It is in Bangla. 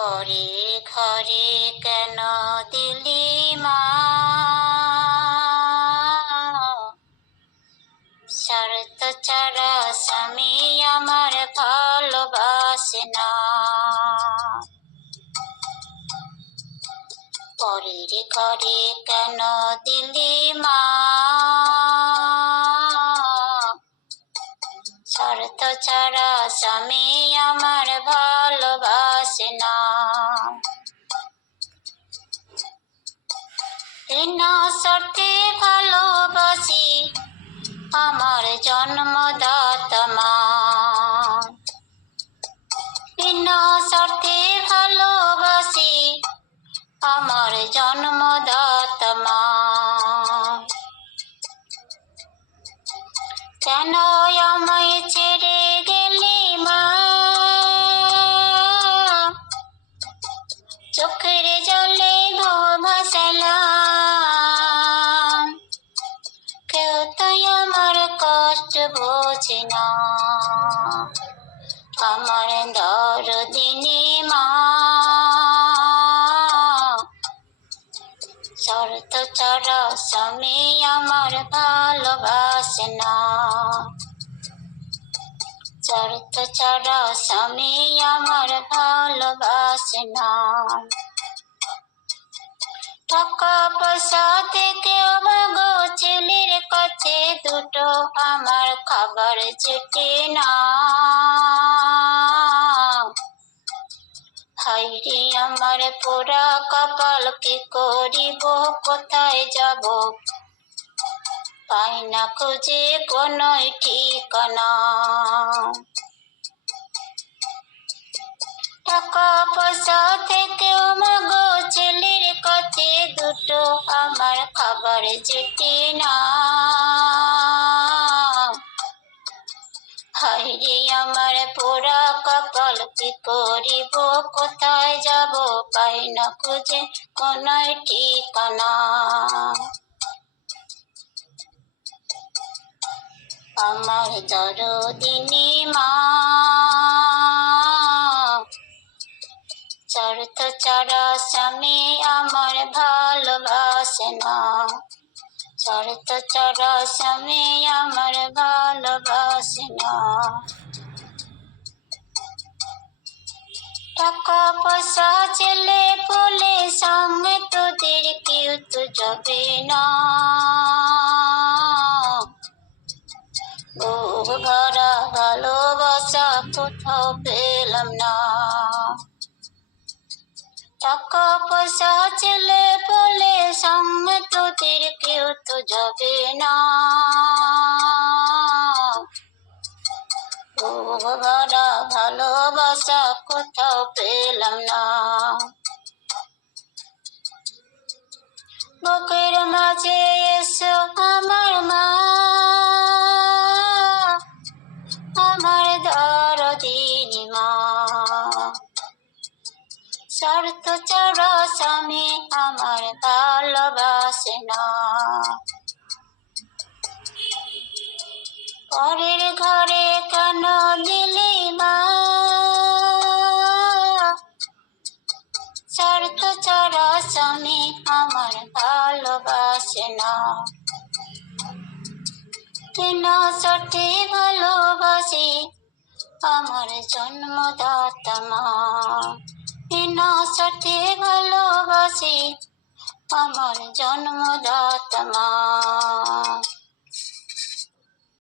পরের ঘরে কেন দিলি মা, শর্ত ছাড়া স্বামী আমার ভালোবাসে না। পরের ঘরে কেন দিলি মা, শর্ত ছাড়া স্বামী আমার ভালোবাসে না। বিনা শর্তে ভালোবাসি আমার জন্মদাতা মা, বিনা শর্তে ভালোবাসি আমার জন্মদাতা মা। কেন আমায় ছেড়ে গেলি মা, চোখের জলে ভাসালাম, কেউ তাই আমার কষ্ট বোঝে না। আমার দরদিনী মা, শর্ত ছাড়া স্বামী আমার ভালোবাসে না। শর্ত ছাড়া স্বামী আমার ভালোবাসে না। টাকা পয়সা থেকে অভাগো ছেলের কাছে দুটো আমার খাবার জুটে না। হায়রে আমার পোড়া কপাল, কি করিব কোথায় যাব, পাই না খুঁজে কোনো ঠিকানা। টাকা পয়সা থেকেও মাগো ছেলের কাছে দুটো আমার খাবার জুটে না। হায়রে আমার পোড়া কপাল, কি করিব কোথায় যাব, পাই না খুঁজে কোনো ঠিকানা। আমার দরদিনী মা, শর্ত ছাড়া স্বামী আমার ভালোবাসে না। শর্ত ছাড়া স্বামী আমার ভালোবাসে না। টাকা পয়সা ছেলে বলে সঙ্গে তোদের কেউ তো যাবে না। বুক ভরা ভালোবাসা কোথাও পেলাম না। টাকা পয়সা ছেলে বলে সঙ্গে তোদের কেউ তো যাবে না। বুক ভরা ভালোবাসা কোথাও পেলাম না। বুকের মাঝে এসো আমার মা, আমার দরদিনী মা। শর্ত ছাড়া স্বামী আমার ভালোবাসে না। পরের ঘরে কেন দিলি মা, শর্ত ছাড়া স্বামী আমার ভালোবাসে না। বিনা শর্তে ভালোবাসি আমার জন্মদাতা মা, বিনা শর্তে ভালোবাসি আমার জন্মদাতা মা।